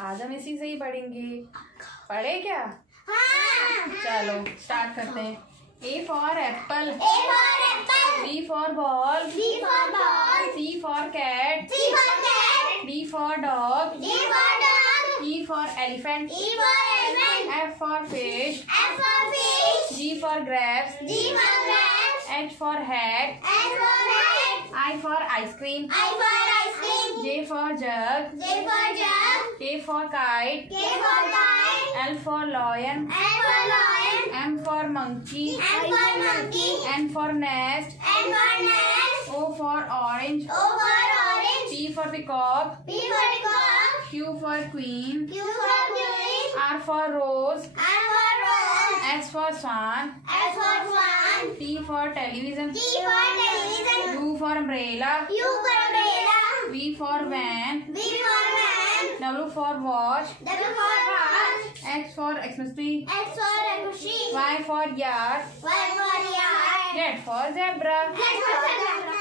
आज हम इसी से ही पढ़ेंगे। पढ़े क्या? हाँ। चलो स्टार्ट करते हैं। A for apple. A for apple. B for ball. B for ball. C for cat. C for cat. D for dog. D for dog. E for elephant. E for elephant. F for fish. F for fish. G for grapes. G for grapes. H for hat. H for hat. I for ice cream. I for ice cream. J for jug. J for jug. K for kite. K for kite. L for lion. L for lion. M for monkey. M for monkey. N for nest. N for nest. O for orange. O for orange. P for peacock. P for peacock. Q for queen. Q for queen. R for rose. R for rose. S for swan. S for swan. T for television. T for television. U for umbrella. U for umbrella. V for van. V for van. W for watch. W for watch. X for Xmas tree. X for tree. Y for yard. Y for yard. Z for zebra. Z for zebra.